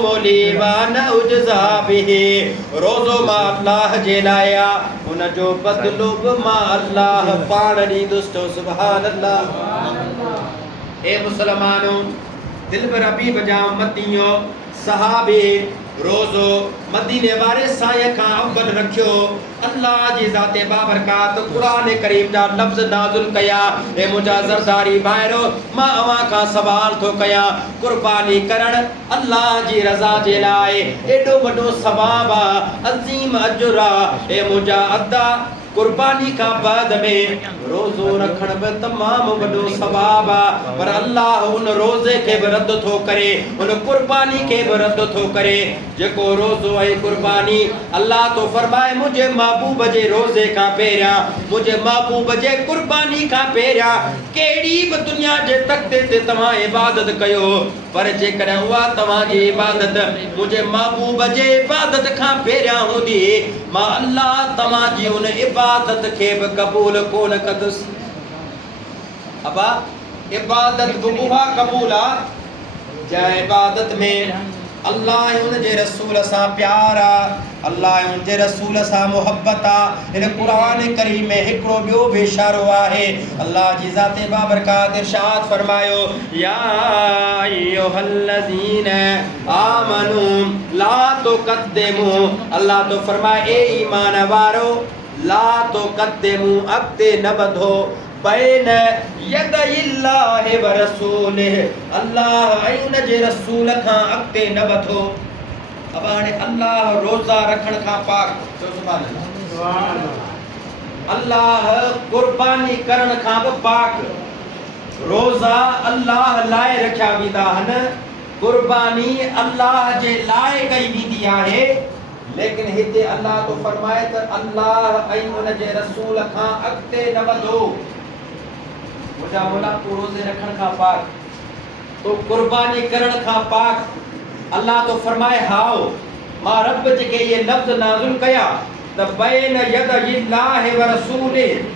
असौमु ली व अना उजज़ा बिही। रोज़ो मां अल्लाह जे लाइ आहे, उन जो बदिलो बि मां अल्लाह पाण ॾींदुसि। सुभान अल्लाह। ए मुसलमानो, दिल बर रबी बजा उम्मतियो सहाबे रोज़ो मदीने वारे साए खां अव्वल रखियो। अल्लाह जी ज़ाते बाबरकात कुरान करीम जा लफ़्ज़ नाज़िल कया। ए मुंहिंजा ज़रदारी भाइरो, मां अव्हां खां सवाल थो कयां, कुर्बानी करण अल्लाह जी रज़ा जे लाइ एॾो वॾो सवाब आहे, अज़ीम अजुर आहे। ए मुंहिंजा अदा, कुर्बानी का बाद में रोज़ो रखण बि तमामु वॾो सवाब आहे, पर अल्लाह उन रोज़े खे बि रद्द थो करे, उन कुर्बानी खे बि रद्द थो करे जेको रोज़ो ऐं कुर्बानी। अल्लाह तो फरमाए, मुंहिंजे महबूब जे रोज़े खां पहिरियां, मुंहिंजे महबूब जे कुर्बानी खां पहिरियां कहिड़ी बि दुनिया जे तख़्ते ते तव्हां इबादत कयो, पर जेकॾहिं उहा तव्हांजी इबादत मुंहिंजे महबूब जे इबादत खां पहिरियां हूंदी, मां अल्लाह तव्हांजी उन इबादत खे बि क़बूल कोन कंदुसि। अबा इबादत बि उहा क़बूल आहे जंहिं इबादत में अल्लाह ऐं उन जे रसूल सां प्यार आहे, अल्लाह ऐं उन जे रसूल सां मोहब्बत आहे। इन क़ुरान करीम में हिकिड़ो ॿियो बि इशारो आहे। अल्लाह जी ज़ाते बाबरकात इरशाद फरमायो, या अय्युहल्लज़ीन आमनू ला तुक़द्दिमू। अल्लाह तो फरमाए, ए ईमान वारो, ला तुक़द्दिमू, अॻिते न वधो, बैन यदइल्लाहि व रसूलिहि, अल्लाह ऐं उन जे रसूल खां अॻिते न वधो। अब हाणे अल्लाह रोज़ा रखण खां पाक, सुभान अल्लाह, अल्लाह कुर्बानी करण खां बि पाक। रोज़ा अल्लाह लाइ रखिया वेंदा आहिनि, कुर्बानी अल्लाह जे लाइ कई वेंदी आहे, लेकिन हिते अल्लाह तो फरमाए त अल्लाह ऐं उन जे रसूल खां अॻिते न वधो। मुंहिंजा मौला, तूं रोज़े रखण खां पाक, तो कुर्बानी करण खां पाक। अल्लाह तो फरमाए, हाओ मां रब जेके ये लफ़्ज़ नाज़िल कया त बैन यदइल्लाहि व रसूलिहि,